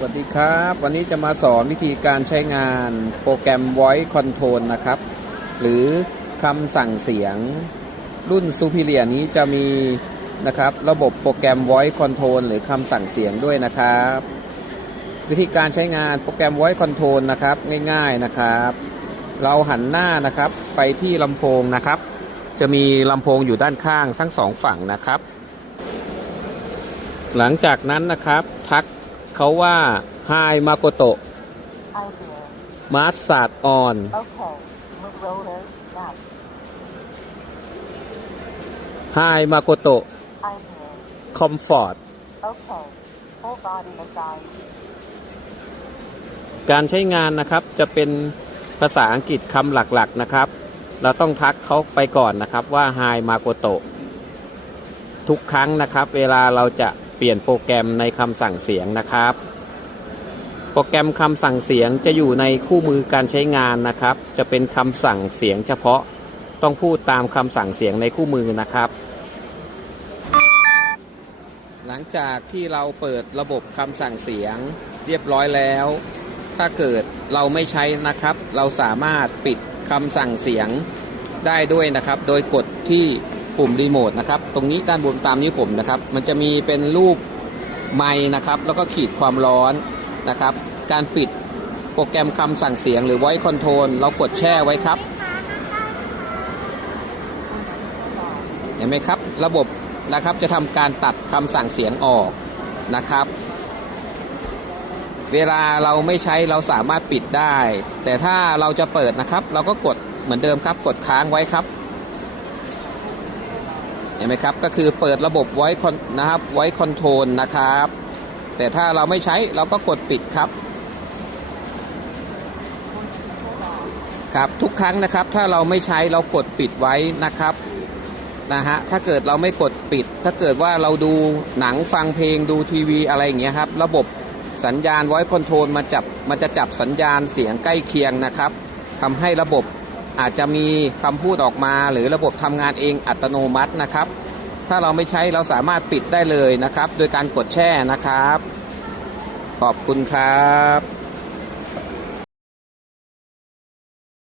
สวัสดีครับ วันนี้จะมาสอนวิธีการใช้งานโปรแกรม Voice Control นะครับ หรือคำสั่งเสียงรุ่น Superior นี้จะมีนะครับ ระบบโปรแกรม Voice Control หรือคำสั่งเสียงด้วยนะครับ วิธีการใช้งานโปรแกรม Voice Control นะครับ ง่ายๆนะครับ เราหันหน้านะครับไปที่ลำโพงนะครับ จะมีลำโพงอยู่ด้านข้างทั้งสองฝั่งนะครับ หลังจากนั้นนะครับทัก เขาว่า Hi Makoto idea. Massage on Okay. Motorola Max. Hi Makoto Idea. Comfort Okay. Full body massage. การใช้งานนะครับจะเป็นภาษาอังกฤษคำหลักๆนะครับ เราต้องทักเขาไปก่อนนะครับว่า Hi Makoto ทุกครั้งนะครับ เวลาเราจะ เปลี่ยนโปรแกรมในคำสั่งเสียงนะครับ โปรแกรมคำสั่งเสียงจะอยู่ในคู่มือการใช้งานนะครับ จะเป็นคำสั่งเสียงเฉพาะต้องพูดตามคำสั่งเสียงในคู่มือนะครับ หลังจากที่เราเปิดระบบคำสั่งเสียงเรียบร้อยแล้ว ถ้าเกิดเราไม่ใช้นะครับ เราสามารถปิดคำสั่งเสียงได้ด้วยนะครับ โดยกดที่ ปุ่มรีโมทนะครับ ตรงนี้ด้านบนตามนิ้วผมนะครับ มันจะมีเป็นรูปไม้นะครับ แล้วก็ขีดความร้อนนะครับ การปิดโปรแกรมคำสั่งเสียงหรือ voice control เรากดแช่ไว้ครับ เห็นไหมครับ ระบบนะครับจะทำการตัดคำสั่งเสียงออกนะครับ เวลาเราไม่ใช้เราสามารถปิดได้ แต่ถ้าเราจะเปิดนะครับ เราก็กดเหมือนเดิมครับ กดค้างไว้ครับ เห็นไหมครับ ก็คือเปิดระบบไว้นะครับไว้คอนโทรลนะครับ แต่ถ้าเราไม่ใช้เราก็กดปิดครับครับทุกครั้งนะครับถ้าเราไม่ใช้เรากดปิดไว้นะครับนะฮะถ้าเกิดเราไม่กดปิด ถ้าเกิดว่าเราดูหนังฟังเพลงดูทีวีอะไรอย่างเงี้ยครับระบบสัญญาณ voice control มาจับมันจะจับสัญญาณเสียงใกล้เคียงนะครับทำให้ระบบ อาจจะมีคำพูดออกมา หรือระบบทำงานเองอัตโนมัตินะครับ ถ้าเราไม่ใช้เราสามารถปิดได้เลยนะครับ โดยการกดแช่นะครับ ขอบคุณครับ